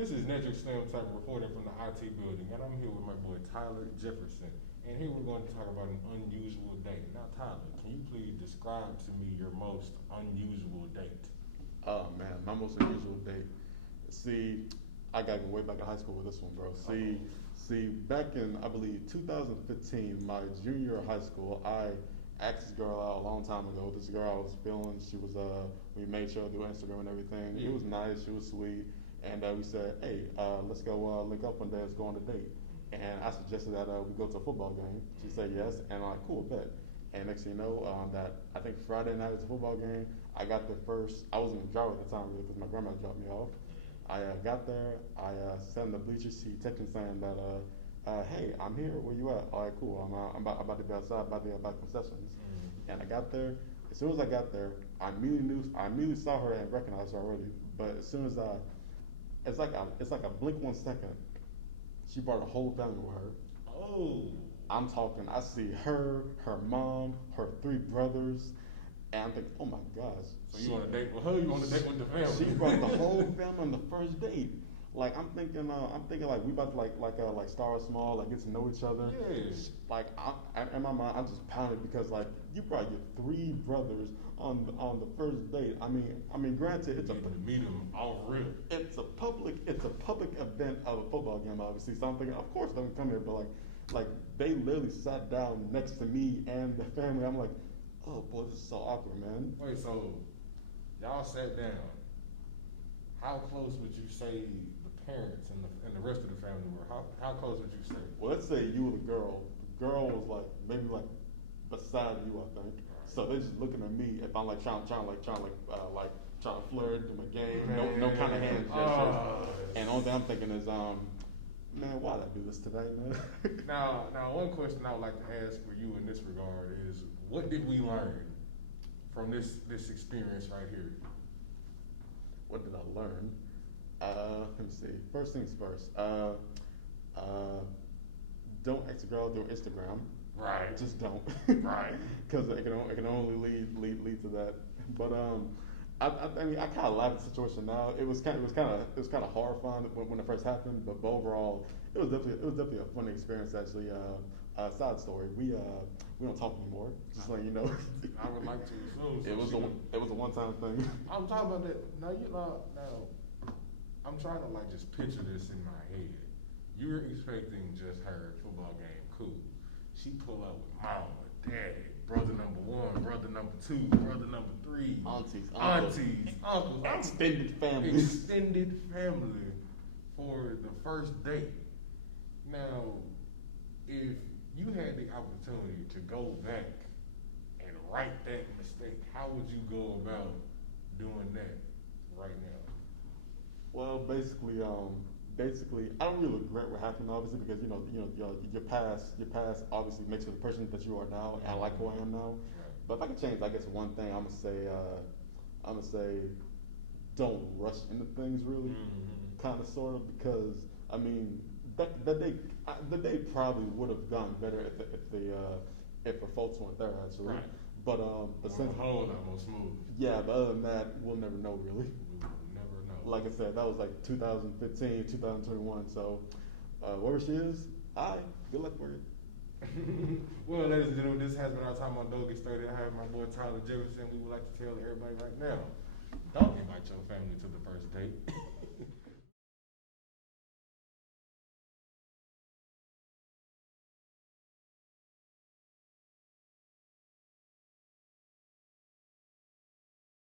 This is Netric Slim Type reporting from the IT building, and I'm here with my boy Tyler Jefferson. And here we're going to talk about an unusual date. Now, Tyler, can you please describe to me your most unusual date? Oh man, my most unusual date. See, I gotta go way back in high school with this one, bro. See, back in I believe 2015, my junior year of high school, I asked this girl out a long time ago. This girl I was feeling, she was we made sure to do Instagram and everything. It was nice, she was sweet, and we said, hey, let's go link up one day, let's go on a date. And I suggested that we go to a football game. She said yes, and I'm like, cool, bet. And next thing you know, that I think Friday night was a football game. I got there first. I wasn't even driving at the time really because my grandma dropped me off. I got there. I sat in the bleachers. She texted saying that, hey, I'm here. Where you at? All right, cool. I'm about to be outside, about to buy concessions. And I got there. As soon as I got there, I immediately saw her and recognized her already. But as soon as it's like a blink 1 second. She brought a whole family with her. Oh. I'm talking. I see her, her mom, her 3 brothers. And I'm thinking, oh my gosh. So you on a date with her? You on a date with the family? She brought the whole family on the first date. Like I'm thinking like we about to like start small, like get to know each other. Yes. Like in my mind, I'm just pounded because like you brought your 3 brothers on the first date. I mean, granted, it's to meet them all real. It's a public event of a football game, obviously. So I'm thinking, of course they're gonna come here, but like they literally sat down next to me and the family. I'm like, oh boy, this is so awkward, man. Wait, so y'all sat down. How close would you say the parents and the rest of the family were? How close would you say? Well, let's say you were the girl. The girl was like maybe like beside you, I think. So they're just looking at me if I'm like trying to flirt, do my game, no kind of hand gestures. And the only thing I'm thinking is, man, why did I do this today, man? Now, one question I would like to ask for you in this regard is, what did we learn from this experience right here? What did I learn? Let me see. First things first. Don't ask a girl through Instagram. Right. Just don't. Right. Because it can only lead to that. But I mean, I kind of laugh at the situation now. It was kind of horrifying when it first happened. But overall, it was definitely a funny experience. Actually, side story. We don't talk anymore. Just letting you know. I would like to assume. It was a one-time thing. I'm talking about that. Now, I'm trying to like just picture this in my head. You're expecting just her football game, cool. She pull up with mama, daddy, brother number 1, brother number 2, brother number 3, aunties, uncles, extended family. Extended family for the first date. Now, if you had the opportunity to go back and right that mistake, how would you go about doing that right now? Well, basically, I don't really regret what happened, obviously, because your past obviously makes you the person that you are now, and I like who I am now. Right. But if I could change, I guess one thing I'm gonna say, don't rush into things, really, kind of, sort of, because I mean, the day probably would have gone better if the folks weren't there, actually. Right. But since whole lot more smooth. yeah, but other than that, we'll never know, really. We will never know. Like I said, that was like 2015, 2021. So, wherever she is, good luck for it. Well, ladies and gentlemen, this has been our time on Don't Get Started. I have my boy Tyler Jefferson. We would like to tell everybody right now, don't invite your family to the first date.